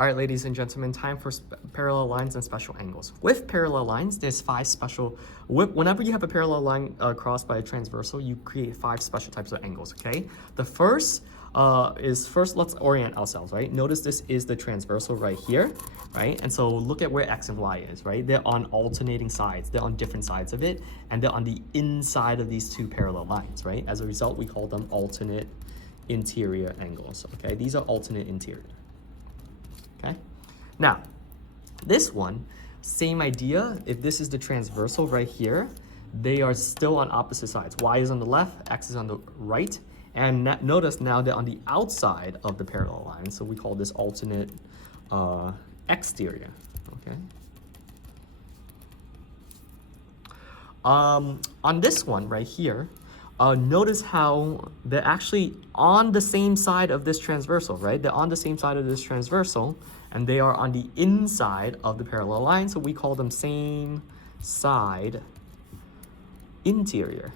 All right, ladies and gentlemen, time for parallel lines and special angles. With parallel lines, there's five special, whenever you have a parallel line crossed by a transversal, you create five special types of angles, okay? The first let's orient ourselves, right? Notice this is the transversal right here, right? And so look at where X and Y is, right? They're on alternating sides. They're on different sides of it, and they're on the inside of these two parallel lines, right? As a result, we call them alternate interior angles, okay? These are alternate interior. Okay. Now, this one, same idea. If this is the transversal right here, they are still on opposite sides. Y is on the left, X is on the right. And notice now they're on the outside of the parallel line. So we call this alternate exterior. Okay. On this one right here, notice how they're actually on the same side of this transversal, right? They're on the same side of this transversal, and they are on the inside of the parallel line, so we call them same side interior.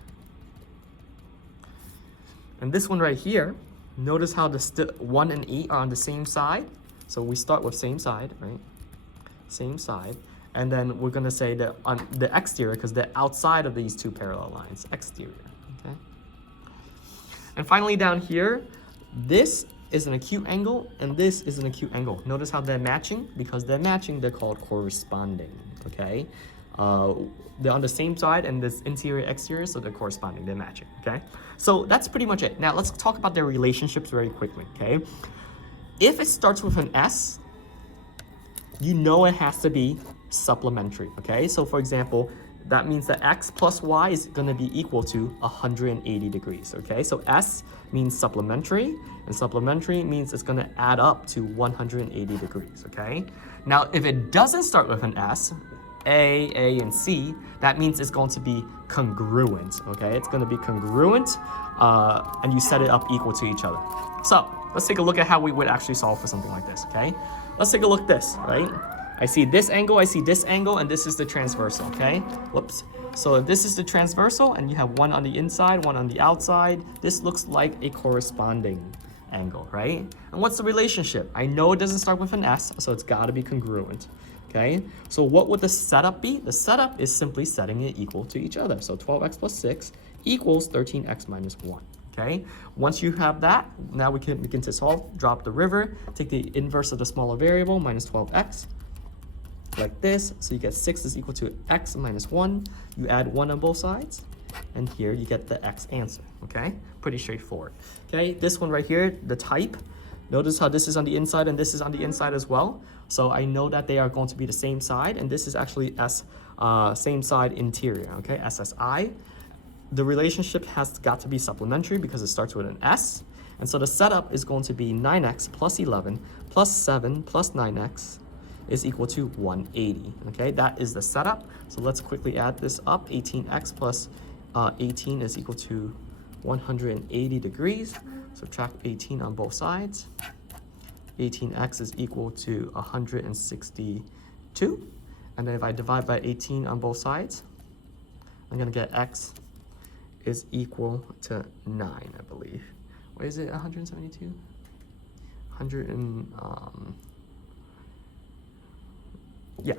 And this one right here, notice how the 1 and 8 are on the same side. So we start with same side, right? Same side. And then we're gonna say that on the exterior, because they're outside of these two parallel lines, exterior, okay? And finally down here, this is an acute angle and this is an acute angle. Notice how they're matching? Because they're matching, they're called corresponding, okay? They're on the same side and this interior, exterior, so they're corresponding, they're matching, okay? So that's pretty much it. Now let's talk about their relationships very quickly, okay? If it starts with an S, you know it has to be supplementary, okay? So for example, that means that X plus Y is gonna be equal to 180 degrees, okay? So S means supplementary, and supplementary means it's gonna add up to 180 degrees, okay? Now, if it doesn't start with an S, A, and C, that means it's going to be congruent, okay? It's gonna be congruent, and you set it up equal to each other. So, let's take a look at how we would actually solve for something like this, okay? Let's take a look at this, right? I see this angle, and this is the transversal, okay? Whoops. So if this is the transversal, and you have one on the inside, one on the outside, this looks like a corresponding angle, right? And what's the relationship? I know it doesn't start with an S, so it's gotta be congruent, okay? So what would the setup be? The setup is simply setting it equal to each other. So 12x plus 6 equals 13x minus 1. Okay, once you have that, now we can begin to solve. Drop the river, take the inverse of the smaller variable, minus 12x, like this. So you get 6 is equal to x minus 1. You add 1 on both sides, and here you get the x answer, okay? Pretty straightforward. Okay, this one right here, the type, notice how this is on the inside and this is on the inside as well. So I know that they are going to be the same side, and this is actually same side interior, okay, SSI. The relationship has got to be supplementary because it starts with an S. And so the setup is going to be 9x plus 11 plus 7 plus 9x is equal to 180. Okay, that is the setup. So let's quickly add this up. 18x plus 18 is equal to 180 degrees. Subtract 18 on both sides. 18x is equal to 162. And then if I divide by 18 on both sides, I'm going to get x is equal to 9, I believe. What is it, 172? 100 and, yeah.